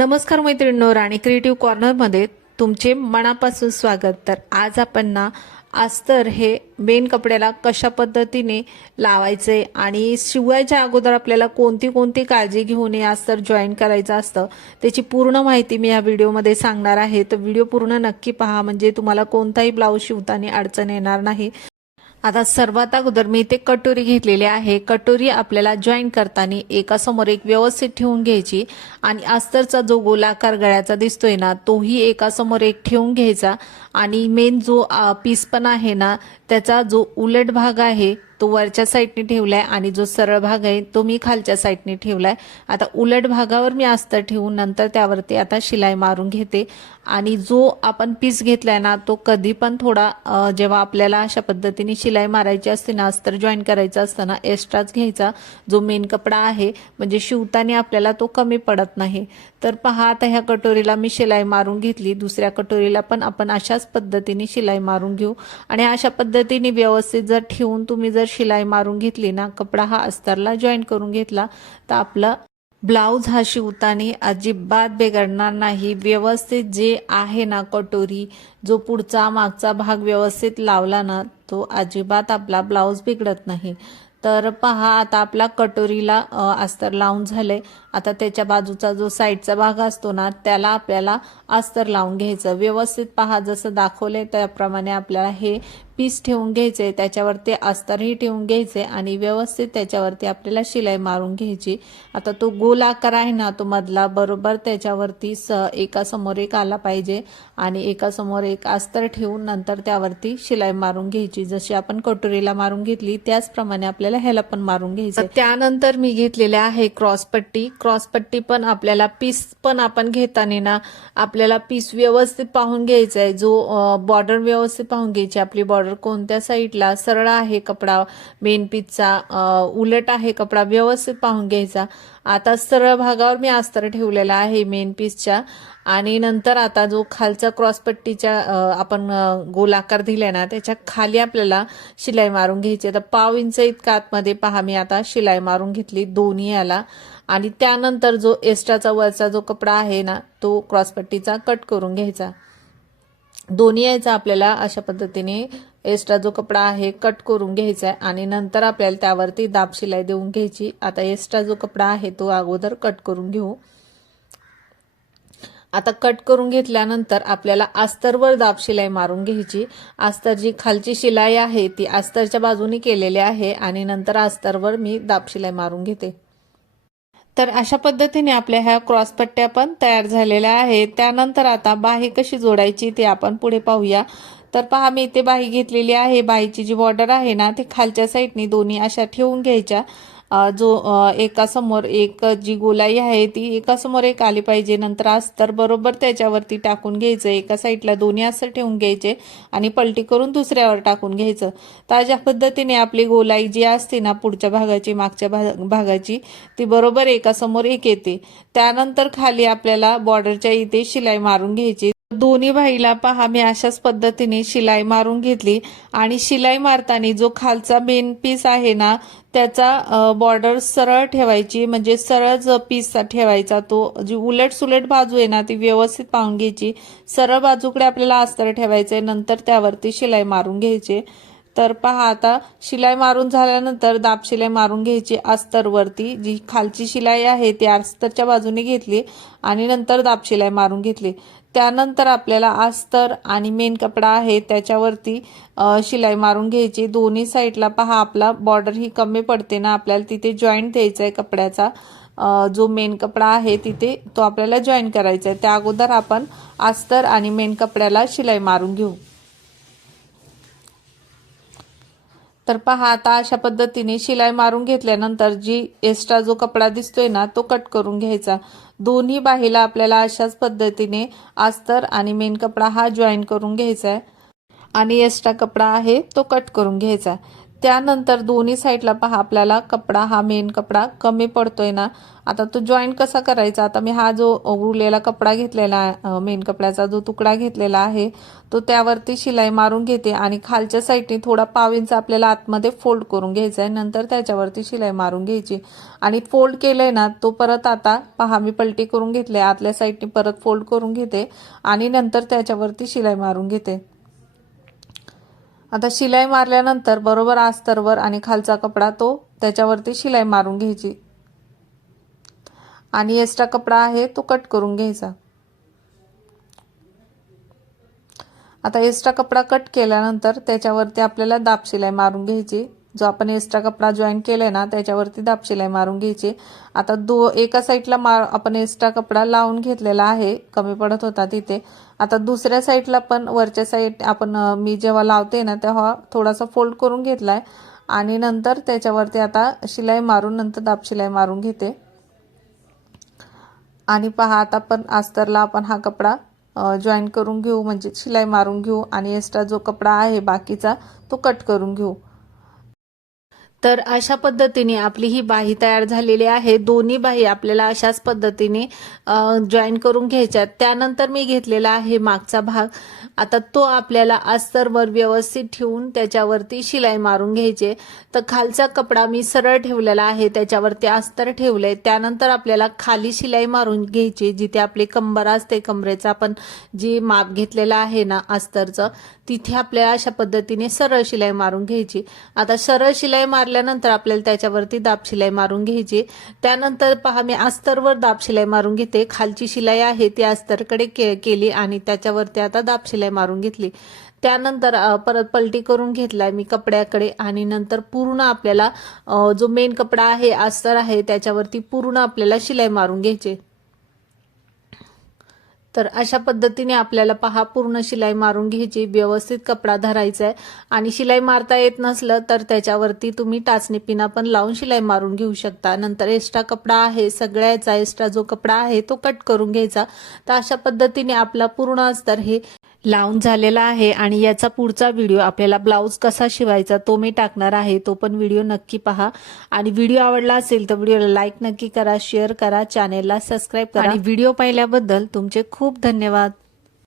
नमस्कार मैत्रिणींनो, राणी क्रिएटिव्ह कॉर्नरमध्ये तुमचे मनापासून स्वागत। तर आज आपण ना अस्तर हे मेन कपड्याला कशा पद्धतीने लावायचे आणि शिवायच्या अगोदर आपल्याला कोणती कोणती काळजी घेऊन हे अस्तर जॉईन करायचं असतं त्याची पूर्ण माहिती मी या व्हिडिओमध्ये सांगणार आहे। तर व्हिडिओ पूर्ण नक्की पहा, म्हणजे तुम्हाला कोणताही ब्लाऊज शिवताना अडचण येणार नाही। आता सर्वात अगोदर मी इथे कटोरी घेतलेली आहे। कटोरी आपल्याला जॉईन करताना एकासमोर एक व्यवस्थित ठेवून घ्यायची आणि अस्तरचा जो गोलाकार गळ्याचा दिसतोय ना तोही एकासमोर एक ठेवून घ्यायचा आणि मेन जो पीस पण आहे ना त्याचा जो उलट भाग आहे तो वरच्या साईडने ठेवलाय आणि जो सरळ भाग आहे तो मी खालच्या साईडने ठेवलाय। आता उलट भागावर मी अस्तर ठेवून नंतर त्यावरती आता शिलाई मारून घेते आणि जो आपण पीस घेतलाय ना तो कधी पण थोडा जेव्हा आपल्याला अशा पद्धतीने शिलाई मारायची असते ना, अस्तर जॉईन करायचं असतं ना, एक्स्ट्राच घ्यायचा जो मेन कपडा आहे, म्हणजे शिवताना आपल्याला तो कमी पडत नाही। तर पहा, आता ह्या कटोरीला मी शिलाई मारून घेतली, दुसऱ्या कटोरीला पण आपण अशाच पद्धतीने शिलाई मारून घेऊ आणि अशा पद्धतीने व्यवस्थित जर ठेवून तुम्ही जर शिलाई मारून घेतली ना, कपडा हा अस्तरला जॉईन करून घेतला तर आपला ब्लाऊज हा शिवताना अजिबात बिघडणार नाही। व्यवस्थित जे आहे ना कटोरी, जो पुढचा मागचा भाग व्यवस्थित लावला ना तो अजिबात आपला ब्लाऊज बिघडत नाही। तर पहा, आता आपला कटोरीला अस्तर लावून झाले। आता त्याच्या बाजूचा जो साईडचा भाग असतो ना त्याला आपल्याला अस्तर लावून घ्यायचं। व्यवस्थित पहा, जसं दाखवले त्याप्रमाणे आपल्याला हे पीस ठेवून घ्यायचे, त्याच्यावरती अस्तरही ठेवून घ्यायचे आणि व्यवस्थित त्याच्यावरती आपल्याला शिलाई मारून घ्यायची। आता तो गोल आकार आहे ना तो मधला बरोबर त्याच्यावरती एका समोर एक आला पाहिजे आणि एका समोर एक अस्तर ठेवून नंतर त्यावरती शिलाई मारून घ्यायची। जशी आपण कटोरीला मारून घेतली त्याचप्रमाणे आपल्याला ह्याला पण मारून घ्यायचं। त्यानंतर मी घेतलेले आहे क्रॉसपट्टी। क्रॉसपट्टी पण आपल्याला पीस पण आपण घेताना ना आपल्याला पीस व्यवस्थित पाहून घ्यायचा आहे, जो बॉर्डर व्यवस्थित पाहून घ्यायची। आपली बॉर्डर कोणत्या साईडला सरळ आहे कपडा मेन पीसचा, उलट आहे कपडा, व्यवस्थित पाहून घ्यायचा। आता सरळ भागावर मी अस्तर ठेवलेला आहे मेन पीसच्या आणि नंतर आता जो खालचा क्रॉसपट्टीच्या आपण गोलाकार दिलाय ना त्याच्या खाली आपल्याला शिलाई मारून घ्यायची। आता 1/2 इंच इतका आतमध्ये पहा मी आता शिलाई मारून घेतली दोन्ही याला आणि त्यानंतर जो एक्स्ट्राचा वरचा जो कपडा आहे ना तो क्रॉसपट्टीचा कट करून घ्यायचा। दोन्ही यायचा आपल्याला अशा पद्धतीने एक्स्ट्रा जो कपडा आहे कट करून घ्यायचा आहे आणि नंतर आपल्याला त्यावरती दाब शिलाई देऊन घ्यायची। आता एक्स्ट्रा जो कपडा आहे तो अगोदर कट करून घेऊ। आता कट करून घेतल्यानंतर आपल्याला अस्तरवर दाब शिलाई मारून घ्यायची। अस्तर जी खालची शिलाई आहे ती अस्तरच्या बाजूने केलेली आहे आणि नंतर अस्तरवर मी दाब शिलाई मारून घेते। तर अशा पद्धतीने आपल्या ह्या क्रॉसपट्ट्या पण तयार झालेल्या आहेत। त्यानंतर आता बाही कशी जोडायची ते आपण पुढे पाहूया। तर पहा, मी इथे बाही घेतलेली आहे। बाहीची जी बॉर्डर आहे ना ती खालच्या साईडनी दोन्ही अशा ठेवून घ्यायच्या। एका समोर एक जी गोलाई आहे ती एका समोर एक आली पाहिजे। नंतर अस्तर बरोबर त्याच्यावरती टाकून घ्यायचं, एका साईडला दोन्ही अस्तर ठेवून घ्यायचे आणि पलटी करून दुसऱ्यावर टाकून घ्यायचं। तर अशा पद्धतीने आपली गोलाई जी असते ना पुढच्या भागाची मागच्या भागाची ती बरोबर एका समोर एक येते। त्यानंतर खाली आपल्याला बॉर्डरच्या इथे शिलाई मारून घ्यायची। दोन्ही बाहीला पहा मी अशाच पद्धतीने शिलाई मारून घेतली आणि शिलाई मारताना जो खालचा मेन पीस आहे ना त्याचा बॉर्डर सरळ ठेवायची, म्हणजे सरळ जो पीसचा ठेवायचा, तो जी उलट सुलट बाजू आहे ना ती व्यवस्थित पाहून घ्यायची। सरळ बाजूकडे आपल्याला अस्तर ठेवायचे, नंतर त्यावरती शिलाई मारून घ्यायचे। तर पहा, आता शिलाई मारून झाल्यानंतर दाब शिलाई मारून घ्यायची। अस्तरवरती जी खालची शिलाई आहे ती अस्तरच्या बाजूने घेतली आणि नंतर दाब शिलाई मारून घेतली। त्यानंतर आपल्याला अस्तर आणि मेन कपडा आहे त्याच्यावरती शिलाई मारून घ्यायची। दोन्ही साईडला पहा आपला बॉर्डर ही कमी पडते ना, आपल्याला तिथे जॉईंट द्यायचा आहे कपड्याचा। जो मेन कपडा आहे तिथे तो आपल्याला जॉईन करायचा आहे। त्या अगोदर आपण अस्तर आणि मेन कपड्याला शिलाई मारून घेऊ। तर पहा, आता अशा पद्धतीने शिलाई मारून घेतल्यानंतर जी एक्स्ट्रा जो कपडा दिसतोय ना तो कट करून घ्यायचा। दोन्ही बाहीला आपल्याला अशाच पद्धतीने अस्तर आणि मेन कपडा हा जॉईन करून घ्यायचा आहे आणि एक्स्ट्रा कपडा आहे तो कट करून घ्यायचा। त्यानंतर दोन्ही साईडला पहा आपल्याला कपडा हा मेन कपडा कमी पडतोय ना, आता तो जॉईंट कसा करायचा, आता मी हा जो उरलेला कपडा घेतलेला आहे, मेन कपड्याचा जो तुकडा घेतलेला आहे तो त्यावरती शिलाई मारून घेते आणि खालच्या साईडने थोडा पाव इंच आपल्याला आतमध्ये फोल्ड करून घ्यायचा आहे, नंतर त्याच्यावरती शिलाई मारून घ्यायची आणि फोल्ड केलंय ना तो परत आता पहा मी पलटी करून घेतले, आतल्या साईडने परत फोल्ड करून घेते आणि नंतर त्याच्यावरती शिलाई मारून घेते। आता शिलाई मारल्यानंतर बरोबर अस्तरवर आणि खालचा कपडा तो त्याच्यावरती शिलाई मारून घ्यायची आणि एक्स्ट्रा कपडा आहे तो कट करून घ्यायचा। आता एक्स्ट्रा कपडा कट केल्यानंतर त्याच्यावरती आपल्याला दाब शिलाई मारून घ्यायची, जो आपण एक्स्ट्रा कपडा जॉईन केलाय ना त्याच्यावरती दाब शिलाई मारून घ्यायची। आता एका साईडला आपण एक्स्ट्रा कपडा लावून घेतलेला आहे, कमी पडत होता तिथे। आता दुसऱ्या साईडला पण वरच्या साईड आपण मी जेव्हा लावते ना तेव्हा थोडासा फोल्ड करून घेतलाय आणि नंतर त्याच्यावरती आता शिलाई मारून नंतर दाब शिलाई मारून घेते आणि पहा आता पण अस्तरला आपण हा कपडा जॉईन करून घेऊ, म्हणजे शिलाई मारून घेऊ आणि एक्स्ट्रा जो कपडा आहे बाकीचा तो कट करून घेऊ। तर अशा पद्धतीने आपली ही बाही तयार झालेली आहे। दोन्ही बाही आपल्याला अशाच पद्धतीने जॉईन करून घ्यायच्यात। त्यानंतर मी घेतलेला आहे मागचा भाग, आता तो आपल्याला अस्तरवर व्यवस्थित ठेवून त्याच्यावरती शिलाई मारून घ्यायचे। तर खालचा कपडा मी सरळ ठेवलेला आहे, त्याच्यावरती अस्तर ठेवलंय। त्यानंतर आपल्याला खाली शिलाई मारून घ्यायची, जिथे आपली कंबर असते कमरेचा आपण जी माप घेतलेला आहे ना अस्तरचं, तिथे आपल्याला अशा पद्धतीने सरळ शिलाई मारून घ्यायची। आता सरळ शिलाई मारल्यानंतर आपल्याला त्याच्यावरती दाब शिलाई मारून घ्यायची। त्यानंतर पहा मी अस्तरवर दाब शिलाई मारून घेते, खालची शिलाई आहे ती अस्तरकडे केली आणि त्याच्यावरती आता दाब शिलाई मारून घेतली। त्यानंतर परत पलटी करून घेतलाय मी कपड्याकडे आणि नंतर पूर्ण आपल्याला जो मेन कपडा आहे अस्तर आहे त्याच्यावरती पूर्ण आपल्याला शिलाई मारून घ्यायची। तर अशा पद्धतीने आपल्याला पहा पूर्ण शिलाई मारून घ्यायची, व्यवस्थित कपडा धरायचा आहे आणि शिलाई मारता येत नसलं तर त्याच्यावरती तुम्ही टाचणी पिना पण लावून शिलाई मारून घेऊ शकता। नंतर एक्स्ट्रा कपडा आहे सगळ्याचा एक्स्ट्रा जो कपडा आहे तो कट करून घ्यायचा। तर अशा पद्धतीने आपला पूर्ण अस्तर हे लावून झालेला आहे आणि याचा पुढचा व्हिडिओ आपल्याला ब्लाउज कसा शिवायचा तो मी टाकणार आहे, तो पण व्हिडिओ नक्की पहा आणि व्हिडिओ आवडला असेल तर व्हिडिओला लाईक नक्की करा, शेअर करा, चॅनेलला सबस्क्राईब करा आणि व्हिडिओ पाहिल्याबद्दल तुमचे खूप धन्यवाद।